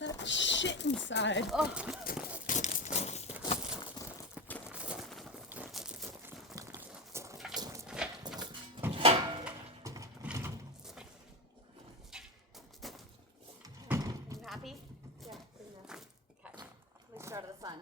That shit inside. Oh. Happy? Yeah, pretty much. Okay, let me start of the sun.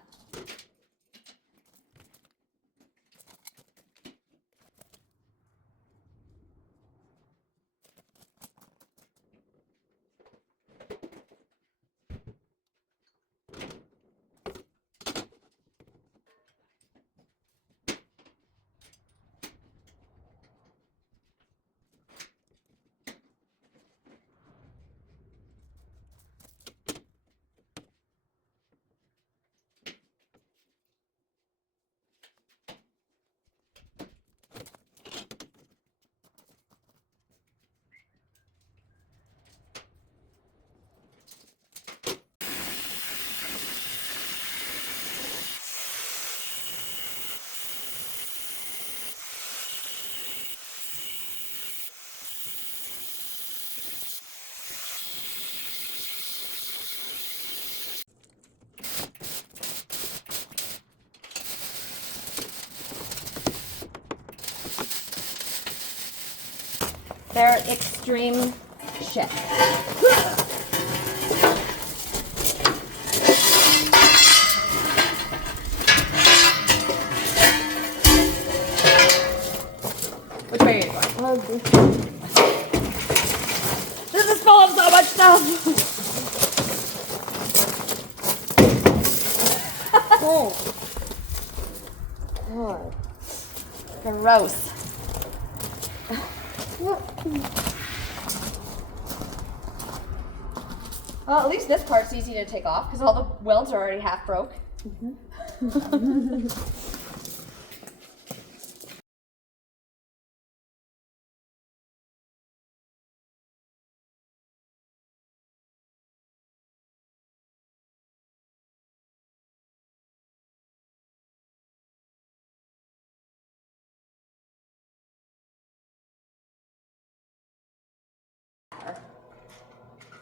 They're extreme shit. Which way are you going? Oh, This is full of so much stuff. oh. God. Gross. Well, at least this part's easy to take off because all the welds are already half broke. Mm-hmm.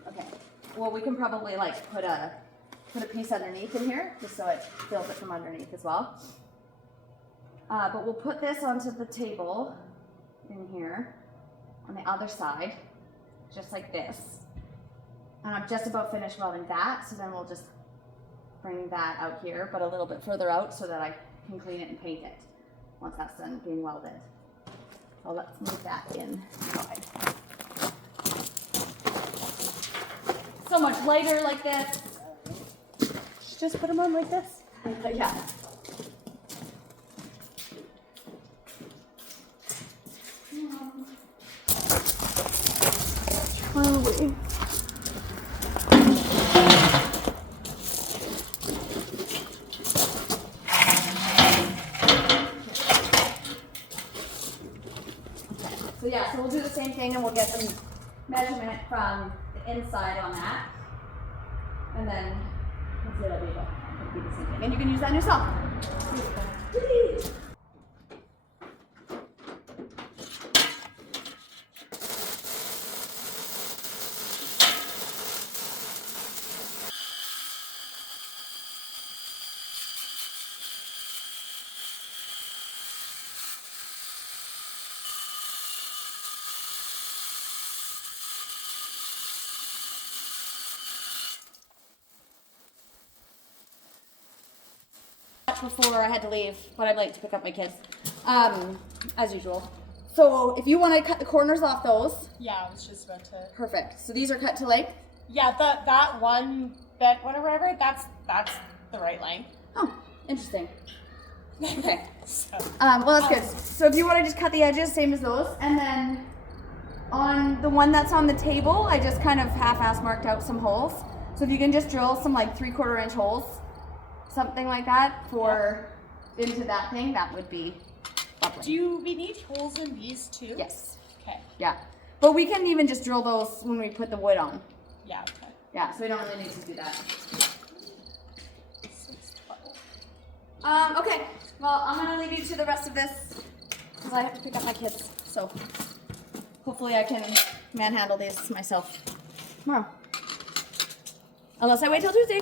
Okay. Well, we can probably like put a piece underneath in here just so it fills it from underneath as well. But we'll put this onto the table in here on the other side, just like this. And I'm just about finished welding that, so then we'll just bring that out here, but a little bit further out so that I can clean it and paint it once that's done being welded. So let's move that inside. So much lighter like this. Just put them on like this. Yeah. Truly. So yeah, so we'll do the same thing and we'll get some measurement from the inside on that. And then it'll be the same thing. And you can use that in yourself. Before I had to leave, but I'm late to pick up my kids, as usual. So if you want to cut the corners off those. Yeah, I was just about to. Perfect. So these are cut to length? Yeah, that one bit, whatever, that's the right length. Oh, interesting. Okay. So, well, that's good. So if you want to just cut the edges, same as those, and then on the one that's on the table, I just kind of half-ass marked out some holes. So if you can just drill some like 3/4 inch holes, something like that, for into that thing, that would be properly. Do we need holes in these too? Yes. Okay. Yeah. But we can even just drill those when we put the wood on. Yeah, okay. Yeah, so we don't really need to do that. 612. Okay. Well, I'm gonna leave you to the rest of this because I have to pick up my kids. So hopefully I can manhandle these myself tomorrow. Unless I wait till Tuesday.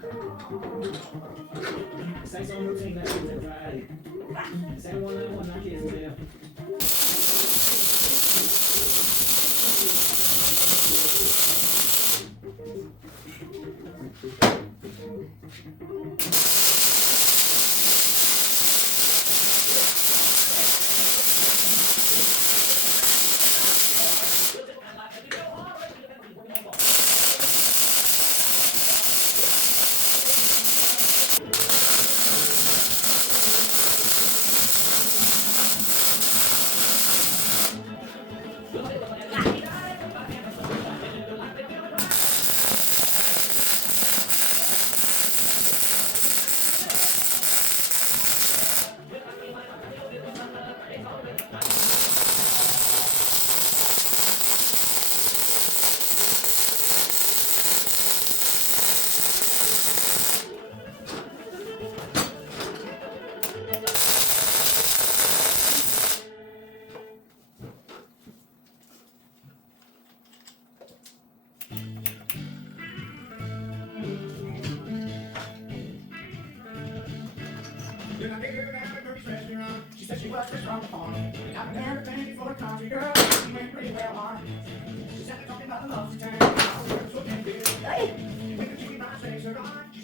Say some routine that you live Friday. Say one, I can't live. Then I made her out of Kirby's restaurant. She said she was just from the farm. And I've been everything for a country girl. She went pretty well on. She sat there talking about the love she turned. I was so damn good. We could keep my face around.